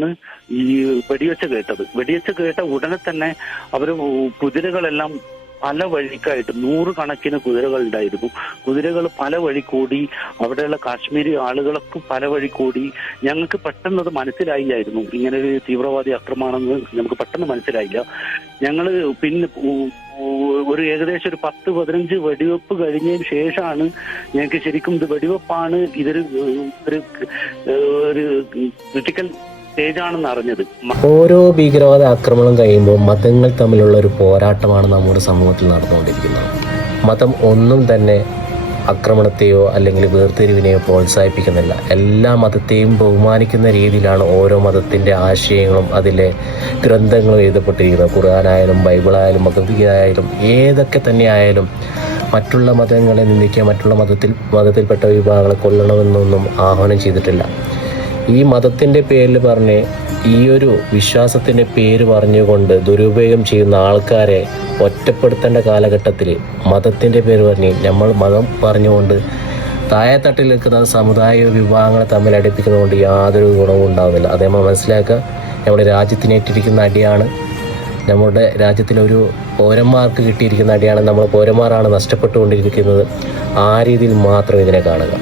സമയത്താണ് ഈ വെടിവെച്ച് കേട്ട ഉടനെ തന്നെ അവര് കുതിരകളെല്ലാം പല വഴിക്കായിട്ട് 100 കണക്കിന് കുതിരകൾ ഉണ്ടായിരുന്നു. കുതിരകൾ പല വഴി കൂടി, അവിടെയുള്ള കാശ്മീരി ആളുകളൊക്കെ പല വഴി കൂടി. ഞങ്ങൾക്ക് പെട്ടെന്ന് അത് മനസ്സിലായില്ലായിരുന്നു, ഇങ്ങനെ ഒരു തീവ്രവാദി ആക്രമണമെന്ന് നമുക്ക് പെട്ടെന്ന് മനസ്സിലായില്ല. ഞങ്ങള് പിന്നെ ഒരു ഏകദേശം ഒരു 10-15 വെടിവെപ്പ് കഴിഞ്ഞതിന് ശേഷമാണ് ഞങ്ങൾക്ക് ശരിക്കും ഇത് വെടിവെപ്പാണ്, ഇതൊരു ക്രിട്ടിക്കൽ സ്റ്റേജാണെന്ന് അറിഞ്ഞത്. ഓരോ ഭീകരവാദ ആക്രമണം കഴിയുമ്പോൾ മതങ്ങൾ തമ്മിലുള്ള ഒരു പോരാട്ടമാണ് നമ്മുടെ സമൂഹത്തിൽ നടന്നുകൊണ്ടിരിക്കുന്നത്. മതം ഒന്നും തന്നെ ആക്രമണത്തെയോ അല്ലെങ്കിൽ വേർതിരിവിനെയോ പ്രോത്സാഹിപ്പിക്കുന്നില്ല. എല്ലാ മതത്തെയും ബഹുമാനിക്കുന്ന രീതിയിലാണ് ഓരോ മതത്തിൻ്റെ ആശയങ്ങളും അതിലെ ഗ്രന്ഥങ്ങളും എഴുതപ്പെട്ടിരിക്കുന്നത്. ഖുർആനായാലും ബൈബിളായാലും ഭഗവത്ഗീത ആയാലും ഏതൊക്കെ തന്നെ ആയാലും മറ്റുള്ള മതങ്ങളെ നിന്ദിക്കുക, മറ്റുള്ള മതത്തിൽപ്പെട്ട വിഭാഗങ്ങളെ കൊല്ലണമെന്നൊന്നും ആഹ്വാനം ചെയ്തിട്ടില്ല. ഈ മതത്തിൻ്റെ പേരിൽ പറഞ്ഞ്, ഈ ഒരു വിശ്വാസത്തിൻ്റെ പേര് പറഞ്ഞുകൊണ്ട് ദുരുപയോഗം ചെയ്യുന്ന ആൾക്കാരെ ഒറ്റപ്പെടുത്തേണ്ട കാലഘട്ടത്തിൽ മതത്തിൻ്റെ പേര് പറഞ്ഞ് നമ്മൾ മതം പറഞ്ഞുകൊണ്ട് താഴെത്തട്ടിൽ നിൽക്കുന്ന സമുദായ വിഭാഗങ്ങളെ തമ്മിൽ അടുപ്പിക്കുന്നതുകൊണ്ട് യാതൊരു ഗുണവും ഉണ്ടാവുന്നില്ല. അതേ മനസ്സിലാക്കുക, നമ്മുടെ രാജ്യത്തിനേറ്റിരിക്കുന്ന അടിയാണ്, നമ്മുടെ രാജ്യത്തിലൊരു പൗരന്മാർക്ക് കിട്ടിയിരിക്കുന്ന അടിയാണ്. നമ്മൾ പൗരന്മാരാണ് നഷ്ടപ്പെട്ടുകൊണ്ടിരിക്കുന്നത്. ആ രീതിയിൽ മാത്രം ഇതിനെ കാണുക.